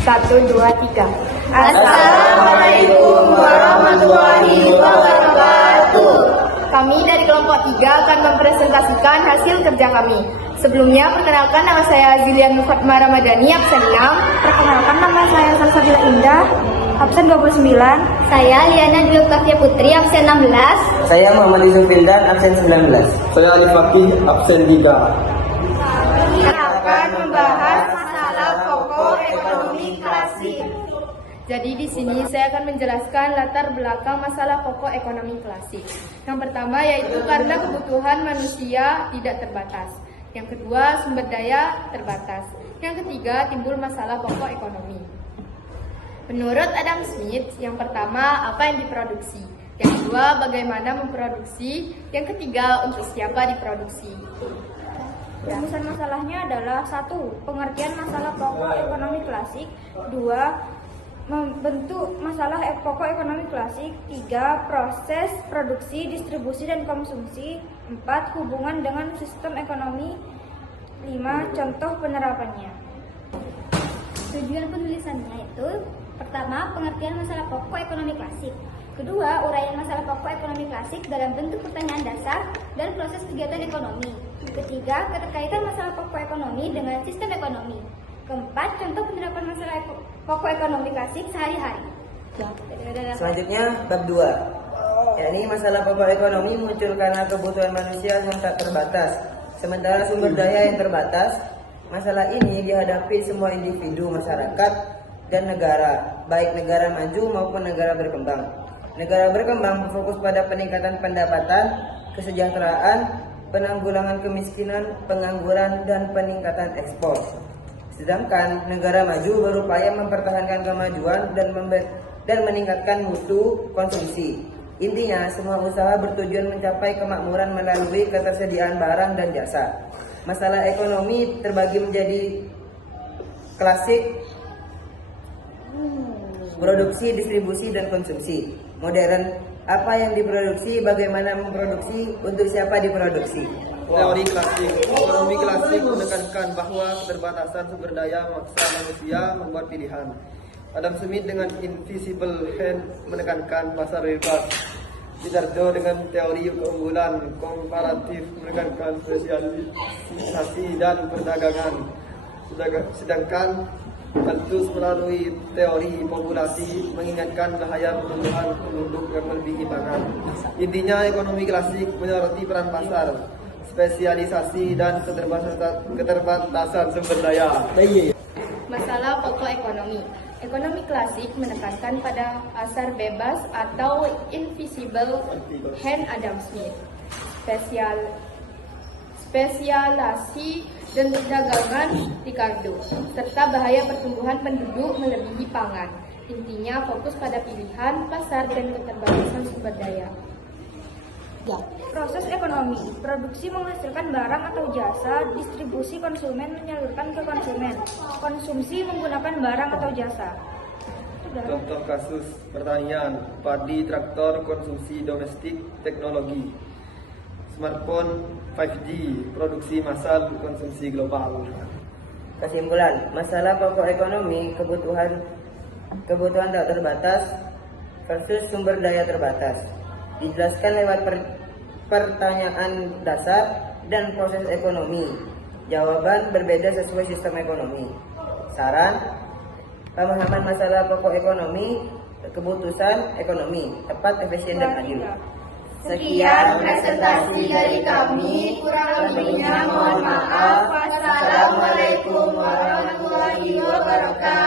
1, 2, 3. Assalamualaikum warahmatullahi wabarakatuh. Kami dari kelompok 3 akan mempresentasikan hasil kerja kami. Sebelumnya, perkenalkan nama saya Zilian Fatma Ramadhani, absen 6. Perkenalkan, nama saya Salsabila Indah, absen 29. Saya Liana Dwi Oktavia Putri, absen 16. Saya Muhammad Yusuf Fildan, absen 19. Saya Alif Fakih, absen 3. Kami akan membahas masalah pokok ekonomi klasik. Jadi di sini saya akan menjelaskan latar belakang masalah pokok ekonomi klasik. Yang pertama yaitu karena kebutuhan manusia tidak terbatas. Yang kedua, sumber daya terbatas. Yang ketiga, timbul masalah pokok ekonomi. Menurut Adam Smith, yang pertama, apa yang diproduksi. Yang kedua, bagaimana memproduksi. Yang ketiga, untuk siapa diproduksi. Rumusan masalahnya adalah 1. Pengertian masalah pokok ekonomi klasik. 2. Membentuk masalah pokok ekonomi klasik. 3. Proses produksi, distribusi, dan konsumsi. 4. Hubungan dengan sistem ekonomi. 5. Contoh penerapannya. Tujuan penulisannya itu: pertama, pengertian masalah pokok ekonomi klasik. Kedua, uraian masalah pokok ekonomi klasik dalam bentuk pertanyaan dasar dan proses kegiatan ekonomi. Ketiga, keterkaitan masalah pokok ekonomi dengan sistem ekonomi. Keempat, contoh penerapan masalah pokok ekonomi klasik sehari-hari. Selanjutnya, bab 2. Yakni masalah pokok ekonomi muncul karena kebutuhan manusia yang tak terbatas, sementara sumber daya yang terbatas. Masalah ini dihadapi semua individu, masyarakat, dan negara, baik negara maju maupun negara berkembang. Negara berkembang berfokus pada peningkatan pendapatan, kesejahteraan, penanggulangan kemiskinan, pengangguran, dan peningkatan ekspor. Sedangkan negara maju berupaya mempertahankan kemajuan dan meningkatkan mutu konsumsi. Intinya, semua usaha bertujuan mencapai kemakmuran melalui ketersediaan barang dan jasa. Masalah ekonomi terbagi menjadi klasik, produksi, distribusi, dan konsumsi. Modern, apa yang diproduksi, bagaimana memproduksi, untuk siapa diproduksi. Teori klasik. Ekonomi klasik menekankan bahwa keterbatasan sumber daya memaksa manusia membuat pilihan. Adam Smith dengan Invisible Hand menekankan pasar bebas. Sidarto dengan teori keunggulan komparatif menekankan spesialisasi dan perdagangan. Sedangkan Malthus melalui teori populasi mengingatkan bahaya pertumbuhan penduduk yang melebihi pangan. Intinya, ekonomi klasik menyoroti peran pasar, spesialisasi, dan keterbatasan sumber daya. Masalah pokok ekonomi. Ekonomi klasik menekankan pada pasar bebas atau invisible hand Adam Smith, spesialisasi dan perdagangan Ricardo, serta bahaya pertumbuhan penduduk melebihi pangan. Intinya fokus pada pilihan pasar dan keterbatasan sumber daya. Proses ekonomi, produksi menghasilkan barang atau jasa, distribusi konsumen menyalurkan ke konsumen, konsumsi menggunakan barang atau jasa. Contoh kasus pertanian, padi, traktor, konsumsi domestik, teknologi, smartphone, 5G, produksi massal, konsumsi global. Kesimpulan, masalah pokok ekonomi, kebutuhan tak terbatas versus sumber daya terbatas. Dijelaskan lewat pertanyaan dasar dan proses ekonomi. Jawaban berbeda sesuai sistem ekonomi. Saran, pemahaman masalah pokok ekonomi, keputusan ekonomi, tepat, efisien, dan adil. Sekian presentasi dari kami, kurang lebihnya mohon maaf. Wassalamualaikum warahmatullahi wabarakatuh.